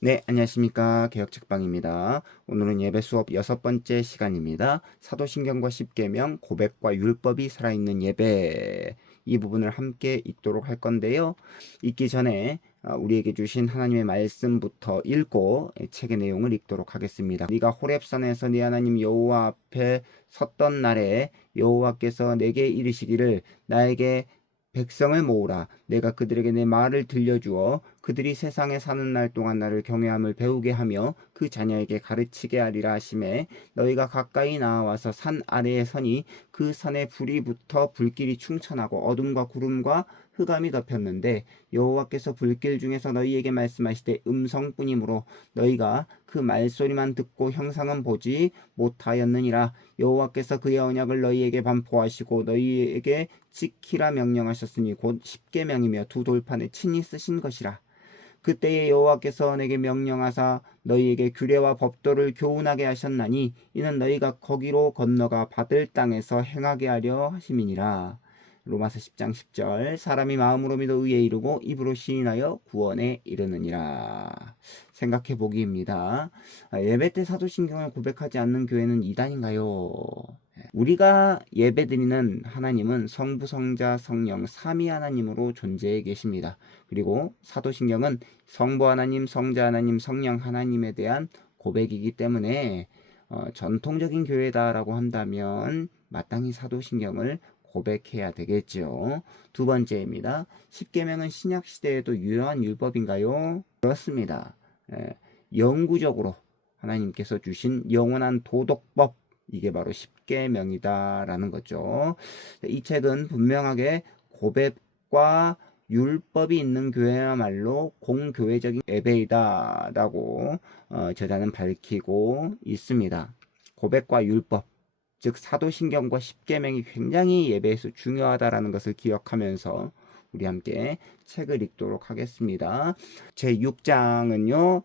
네, 안녕하십니까. 개혁책방입니다. 오늘은 예배 수업 6번째 시간입니다. 사도신경과 십계명, 고백과 율법이 살아있는 예배, 이 부분을 함께 읽도록 할 건데요. 읽기 전에 우리에게 주신 하나님의 말씀부터 읽고 책의 내용을 읽도록 하겠습니다. 네가 호렙산에서 네 하나님 여호와 앞에 섰던 날에 여호와께서 내게 이르시기를 나에게 백성을 모으라. 내가 그들에게 내 말을 들려주어 그들이 세상에 사는 날 동안 나를 경외함을 배우게 하며 그 자녀에게 가르치게 하리라 하시매 너희가 가까이 나와서 산 아래에 서니 그 산에 불이 붙어 불길이 충천하고 어둠과 구름과 흑암이 덮였는데 여호와께서 불길 중에서 너희에게 말씀하시되 음성뿐이므로 너희가 그 말소리만 듣고 형상은 보지 못하였느니라. 여호와께서 그의 언약을 너희에게 반포하시고 너희에게 지키라 명령하셨으니 곧 십계명이며 두 돌판에 친히 쓰신 것이라. 그때에 여호와께서 내게 명령하사 너희에게 규례와 법도를 교훈하게 하셨나니 이는 너희가 거기로 건너가 받을 땅에서 행하게 하려 하심이니라. 로마서 10장 10절 사람이 마음으로 믿어 의에 이르고 입으로 시인하여 구원에 이르느니라. 생각해 보기입니다. 예배 때 사도신경을 고백하지 않는 교회는 이단인가요? 우리가 예배드리는 하나님은 성부, 성자, 성령 삼위 하나님으로 존재해 계십니다. 그리고 사도신경은 성부 하나님, 성자 하나님, 성령 하나님에 대한 고백이기 때문에 전통적인 교회다라고 한다면 마땅히 사도신경을 고백해야 되겠죠. 두 번째입니다. 십계명은 신약 시대에도 유효한 율법인가요? 그렇습니다. 영구적으로 하나님께서 주신 영원한 도덕법, 이게 바로 십계명이다라는 거죠. 이 책은 분명하게 고백과 율법이 있는 교회야말로 공교회적인 예배이다라고 저자는 밝히고 있습니다. 고백과 율법, 즉 사도신경과 십계명이 굉장히 예배에서 중요하다라는 것을 기억하면서 우리 함께 책을 읽도록 하겠습니다. 제 6장은요.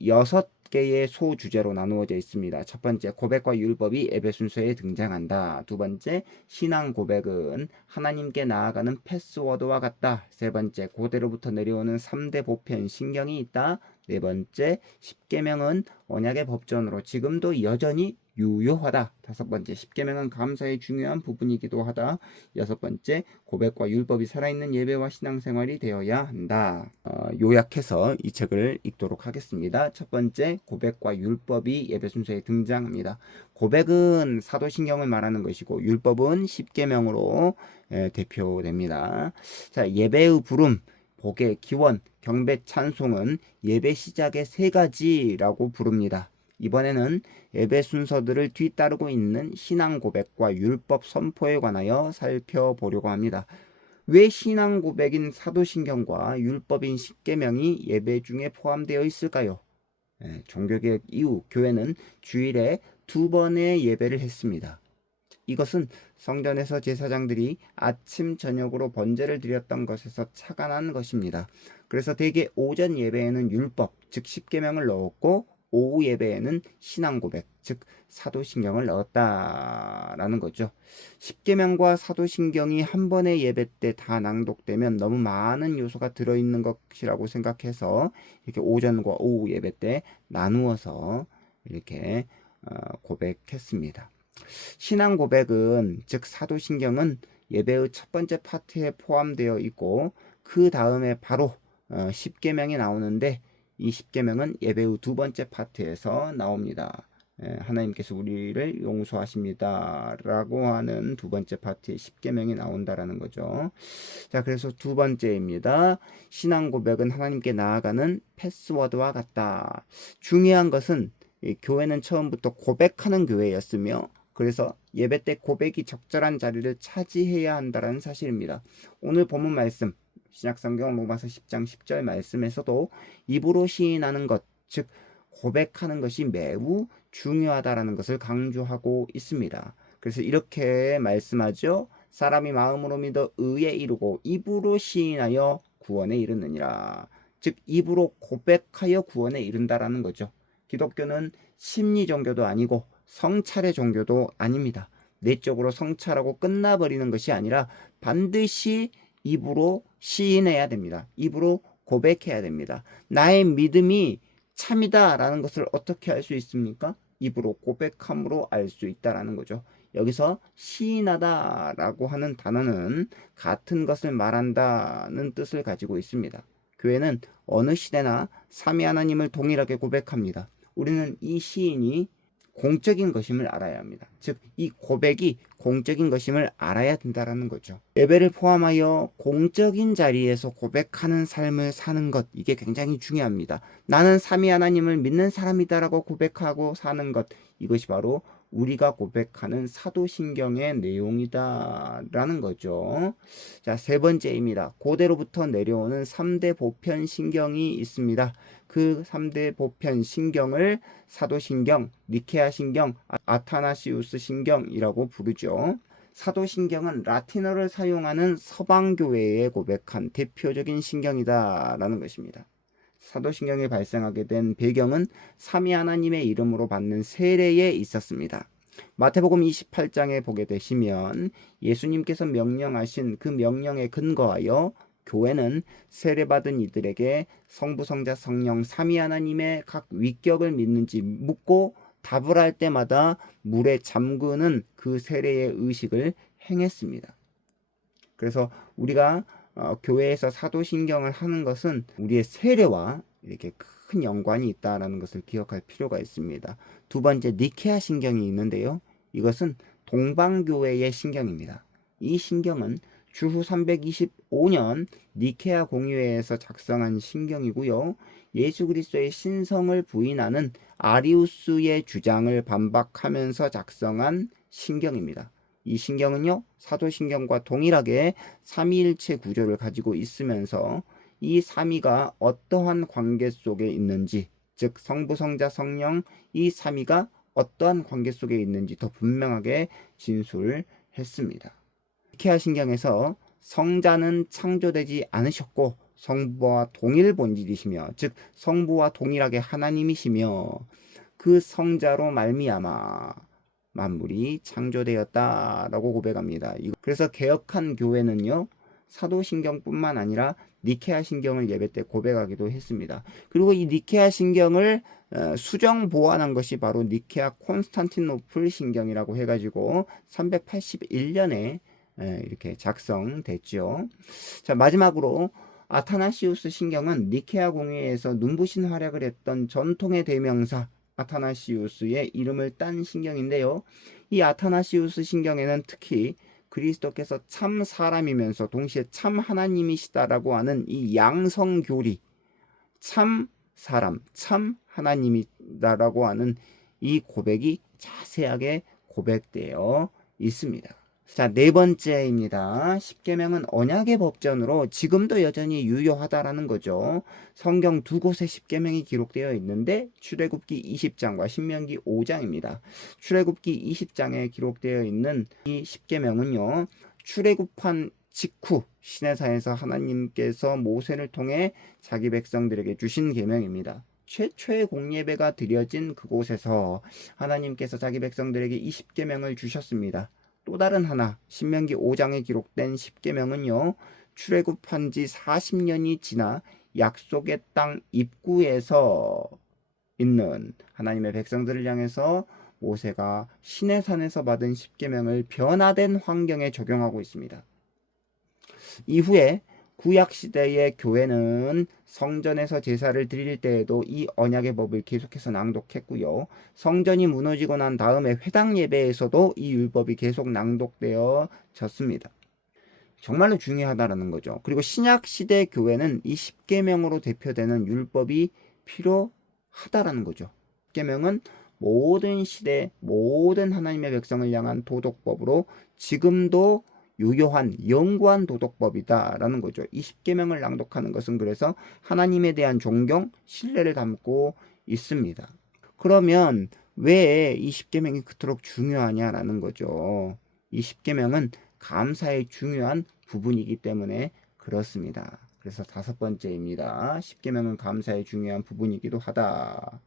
6개의 소주제로 나누어져 있습니다. 첫 번째, 고백과 율법이 예배 순서에 등장한다. 두 번째, 신앙 고백은 하나님께 나아가는 패스워드와 같다. 세 번째, 고대로부터 내려오는 3대 보편 신경이 있다. 네 번째, 십계명은 언약의 법전으로 지금도 여전히 유효하다. 다섯 번째, 십계명은 감사의 중요한 부분이기도 하다. 여섯 번째, 고백과 율법이 살아있는 예배와 신앙생활이 되어야 한다. 요약해서 이 책을 읽도록 하겠습니다. 첫 번째, 고백과 율법이 예배 순서에 등장합니다. 고백은 사도신경을 말하는 것이고 율법은 십계명으로 대표됩니다. 자, 예배의 부름, 복의 기원, 경배, 찬송은 예배 시작의 세 가지라고 부릅니다. 이번에는 예배 순서들을 뒤따르고 있는 신앙 고백과 율법 선포에 관하여 살펴보려고 합니다. 왜 신앙 고백인 사도신경과 율법인 십계명이 예배 중에 포함되어 있을까요? 종교개혁 이후 교회는 주일에 2번의 예배를 했습니다. 이것은 성전에서 제사장들이 아침 저녁으로 번제를 드렸던 것에서 착안한 것입니다. 그래서 대개 오전 예배에는 율법, 즉 십계명을 넣었고 오후 예배에는 신앙 고백, 즉 사도신경을 넣었다라는 거죠. 십계명과 사도신경이 한 번의 예배 때 다 낭독되면 너무 많은 요소가 들어있는 것이라고 생각해서 이렇게 오전과 오후 예배 때 나누어서 이렇게 고백했습니다. 신앙 고백은 즉 사도신경은 예배의 첫 번째 파트에 포함되어 있고 그 다음에 바로 십계명이 나오는데 이 십계명은 예배의 두 번째 파트에서 나옵니다. 하나님께서 우리를 용서하십니다 라고 하는 두 번째 파트에 십계명이 나온다라는 거죠. 자, 그래서 두 번째입니다. 신앙 고백은 하나님께 나아가는 패스워드와 같다. 중요한 것은 교회는 처음부터 고백하는 교회였으며 그래서 예배 때 고백이 적절한 자리를 차지해야 한다는 사실입니다. 오늘 본문 말씀 신약성경 로마서 10장 10절 말씀에서도 입으로 시인하는 것, 즉 고백하는 것이 매우 중요하다라는 것을 강조하고 있습니다. 그래서 이렇게 말씀하죠. 사람이 마음으로 믿어 의에 이르고 입으로 시인하여 구원에 이르느니라. 즉 입으로 고백하여 구원에 이른다라는 거죠. 기독교는 심리 종교도 아니고 성찰의 종교도 아닙니다. 내적으로 성찰하고 끝나버리는 것이 아니라 반드시 입으로 시인해야 됩니다. 입으로 고백해야 됩니다. 나의 믿음이 참이다라는 것을 어떻게 알 수 있습니까? 입으로 고백함으로 알 수 있다라는 거죠. 여기서 시인하다라고 하는 단어는 같은 것을 말한다는 뜻을 가지고 있습니다. 교회는 어느 시대나 삼위 하나님을 동일하게 고백합니다. 우리는 이 시인이 공적인 것임을 알아야 합니다. 즉, 이 고백이 공적인 것임을 알아야 된다는 거죠. 예배를 포함하여 공적인 자리에서 고백하는 삶을 사는 것, 이게 굉장히 중요합니다. 나는 삼위 하나님을 믿는 사람이다라고 고백하고 사는 것, 이것이 바로 우리가 고백하는 사도신경의 내용이다라는 거죠. 자, 세 번째입니다. 고대로부터 내려오는 3대 보편 신경이 있습니다. 그 3대 보편 신경을 사도신경, 니케아 신경, 아타나시우스 신경이라고 부르죠. 사도신경은 라틴어를 사용하는 서방교회에 고백한 대표적인 신경이다라는 것입니다. 사도신경이 발생하게 된 배경은 삼위 하나님의 이름으로 받는 세례에 있었습니다. 마태복음 28장에 보게 되시면 예수님께서 명령하신 그 명령에 근거하여 교회는 세례받은 이들에게 성부, 성자, 성령 삼위 하나님의 각 위격을 믿는지 묻고 답을 할 때마다 물에 잠그는 그 세례의 의식을 행했습니다. 그래서 우리가 교회에서 사도신경을 하는 것은 우리의 세례와 이렇게 큰 연관이 있다는 것을 기억할 필요가 있습니다. 두 번째, 니케아 신경이 있는데요. 이것은 동방교회의 신경입니다. 이 신경은 주후 325년 니케아 공의회에서 작성한 신경이고요. 예수 그리스도의 신성을 부인하는 아리우스의 주장을 반박하면서 작성한 신경입니다. 이 신경은요, 사도신경과 동일하게 삼위일체 구조를 가지고 있으면서 이 삼위가 어떠한 관계 속에 있는지, 즉 성부, 성자, 성령 이 삼위가 어떠한 관계 속에 있는지 더 분명하게 진술했습니다. 니케아 신경에서 성자는 창조되지 않으셨고 성부와 동일 본질이시며, 즉 성부와 동일하게 하나님이시며 그 성자로 말미암아 만물이 창조되었다라고 고백합니다. 그래서 개혁한 교회는요, 사도신경뿐만 아니라 니케아 신경을 예배 때 고백하기도 했습니다. 그리고 이 니케아 신경을 수정 보완한 것이 바로 니케아 콘스탄티노플 신경이라고 해가지고 381년에 이렇게 작성됐죠. 자, 마지막으로 아타나시우스 신경은 니케아 공회에서 눈부신 활약을 했던 전통의 대명사 아타나시우스의 이름을 딴 신경인데요. 이 아타나시우스 신경에는 특히 그리스도께서 참 사람이면서 동시에 참 하나님이시다라고 하는 이 양성교리, 참 사람, 참 하나님이다라고 하는 이 고백이 자세하게 고백되어 있습니다. 자, 네 번째입니다. 십계명은 언약의 법전으로 지금도 여전히 유효하다라는 거죠. 성경 두 곳에 십계명이 기록되어 있는데 출애굽기 20장과 신명기 5장입니다. 출애굽기 20장에 기록되어 있는 이 십계명은요, 출애굽한 직후 시내산에서 하나님께서 모세를 통해 자기 백성들에게 주신 계명입니다. 최초의 공예배가 드려진 그곳에서 하나님께서 자기 백성들에게 이 십계명을 주셨습니다. 또 다른 하나, 신명기 5장에 기록된 십계명은요, 출애굽한 지 40년이 지나 약속의 땅 입구에서 있는 하나님의 백성들을 향해서 모세가 시내산에서 받은 십계명을 변화된 환경에 적용하고 있습니다. 이후에 구약시대의 교회는 성전에서 제사를 드릴 때에도 이 언약의 법을 계속해서 낭독했고요. 성전이 무너지고 난 다음에 회당 예배에서도 이 율법이 계속 낭독되어졌습니다. 정말로 중요하다라는 거죠. 그리고 신약시대 교회는 이 십계명으로 대표되는 율법이 필요하다라는 거죠. 십계명은 모든 시대, 모든 하나님의 백성을 향한 도덕법으로 지금도 유효한 영구한 도덕법이다라는 거죠. 이 십계명을 낭독하는 것은 그래서 하나님에 대한 존경, 신뢰를 담고 있습니다. 그러면 왜 이 십계명이 그토록 중요하냐라는 거죠. 이 십계명은 감사의 중요한 부분이기 때문에 그렇습니다. 그래서 다섯 번째입니다. 십계명은 감사의 중요한 부분이기도 하다.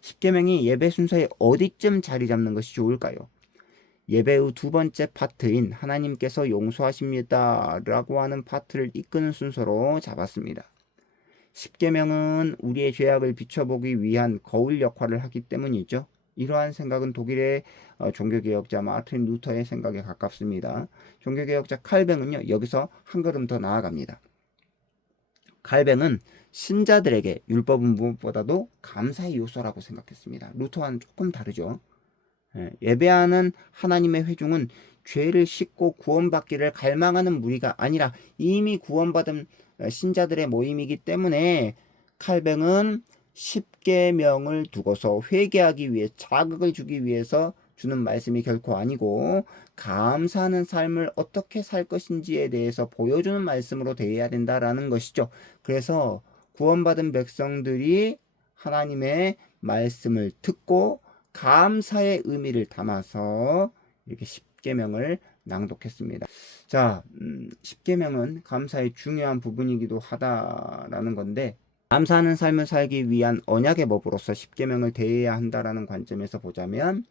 십계명이 예배 순서에 어디쯤 자리 잡는 것이 좋을까요? 예배의 두 번째 파트인 하나님께서 용서하십니다 라고 하는 파트를 이끄는 순서로 잡았습니다. 십계명은 우리의 죄악을 비춰보기 위한 거울 역할을 하기 때문이죠. 이러한 생각은 독일의 종교개혁자 마르틴 루터의 생각에 가깝습니다. 종교개혁자 칼뱅은요, 여기서 한 걸음 더 나아갑니다. 칼뱅은 신자들에게 율법은 무엇보다도 감사의 요소라고 생각했습니다. 루터와는 조금 다르죠. 예배하는 하나님의 회중은 죄를 씻고 구원받기를 갈망하는 무리가 아니라 이미 구원받은 신자들의 모임이기 때문에 칼뱅은 십계명을 두고서 회개하기 위해 자극을 주기 위해서 주는 말씀이 결코 아니고 감사하는 삶을 어떻게 살 것인지에 대해서 보여주는 말씀으로 대해야 된다라는 것이죠. 그래서 구원받은 백성들이 하나님의 말씀을 듣고 감사의 의미를 담아서 이렇게 십계명을 낭독했습니다. 자, 십계명은 감사의 중요한 부분이기도 하다라는 건데, 감사하는 삶을 살기 위한 언약의 법으로서 십계명을 대해야 한다라는 관점에서 보자면,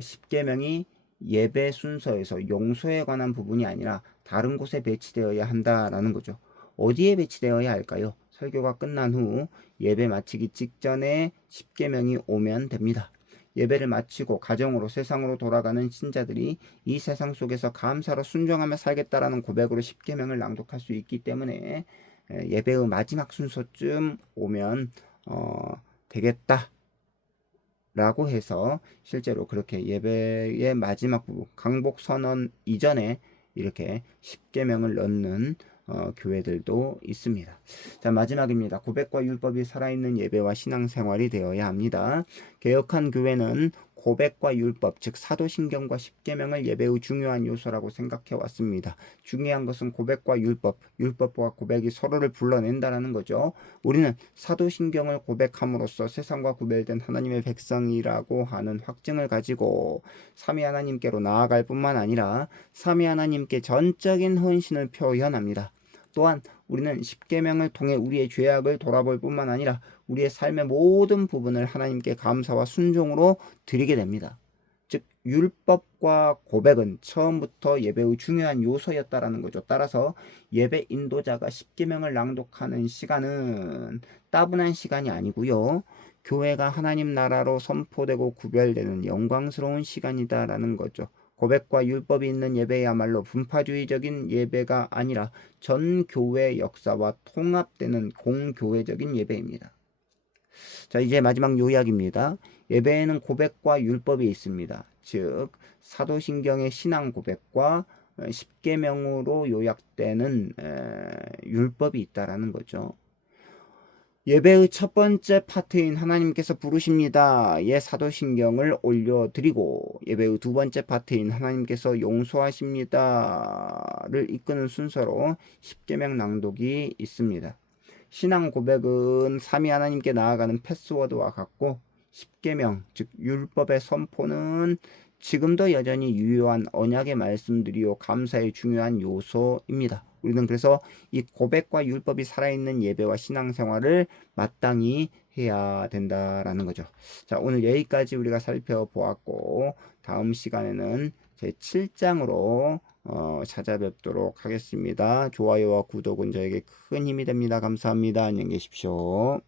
십계명이 예배 순서에서 용서에 관한 부분이 아니라 다른 곳에 배치되어야 한다라는 거죠. 어디에 배치되어야 할까요? 설교가 끝난 후 예배 마치기 직전에 십계명이 오면 됩니다. 예배를 마치고 가정으로 세상으로 돌아가는 신자들이 이 세상 속에서 감사로 순종하며 살겠다라는 고백으로 십계명을 낭독할 수 있기 때문에 예배의 마지막 순서쯤 오면 되겠다 라고 해서 실제로 그렇게 예배의 마지막 부분 강복 선언 이전에 이렇게 십계명을 넣는 교회들도 있습니다. 자, 마지막입니다. 고백과 율법이 살아있는 예배와 신앙생활이 되어야 합니다. 개혁한 교회는 고백과 율법, 즉 사도신경과 십계명을 예배의 중요한 요소라고 생각해 왔습니다. 중요한 것은 고백과 율법, 율법과 고백이 서로를 불러낸다라는 거죠. 우리는 사도신경을 고백함으로써 세상과 구별된 하나님의 백성이라고 하는 확증을 가지고 삼위 하나님께로 나아갈 뿐만 아니라 삼위 하나님께 전적인 헌신을 표현합니다. 또한 우리는 십계명을 통해 우리의 죄악을 돌아볼 뿐만 아니라 우리의 삶의 모든 부분을 하나님께 감사와 순종으로 드리게 됩니다. 즉 율법과 고백은 처음부터 예배의 중요한 요소였다라는 거죠. 따라서 예배 인도자가 십계명을 낭독하는 시간은 따분한 시간이 아니고요. 교회가 하나님 나라로 선포되고 구별되는 영광스러운 시간이다라는 거죠. 고백과 율법이 있는 예배야말로 분파주의적인 예배가 아니라 전 교회 역사와 통합되는 공교회적인 예배입니다. 자, 이제 마지막 요약입니다. 예배에는 고백과 율법이 있습니다. 즉 사도신경의 신앙 고백과 십계명으로 요약되는 율법이 있다라는 거죠. 예배의 첫 번째 파트인 하나님께서 부르십니다. 예 사도신경을 올려드리고 예배의 두 번째 파트인 하나님께서 용서하십니다를 이끄는 순서로 십계명 낭독이 있습니다. 신앙 고백은 삼위 하나님께 나아가는 패스워드와 같고 십계명 즉 율법의 선포는 지금도 여전히 유효한 언약의 말씀들이요 감사의 중요한 요소입니다. 우리는 그래서 이 고백과 율법이 살아있는 예배와 신앙생활을 마땅히 해야 된다라는 거죠. 자, 오늘 여기까지 우리가 살펴보았고 다음 시간에는 제 7장으로 찾아뵙도록 하겠습니다. 좋아요와 구독은 저에게 큰 힘이 됩니다. 감사합니다. 안녕히 계십시오.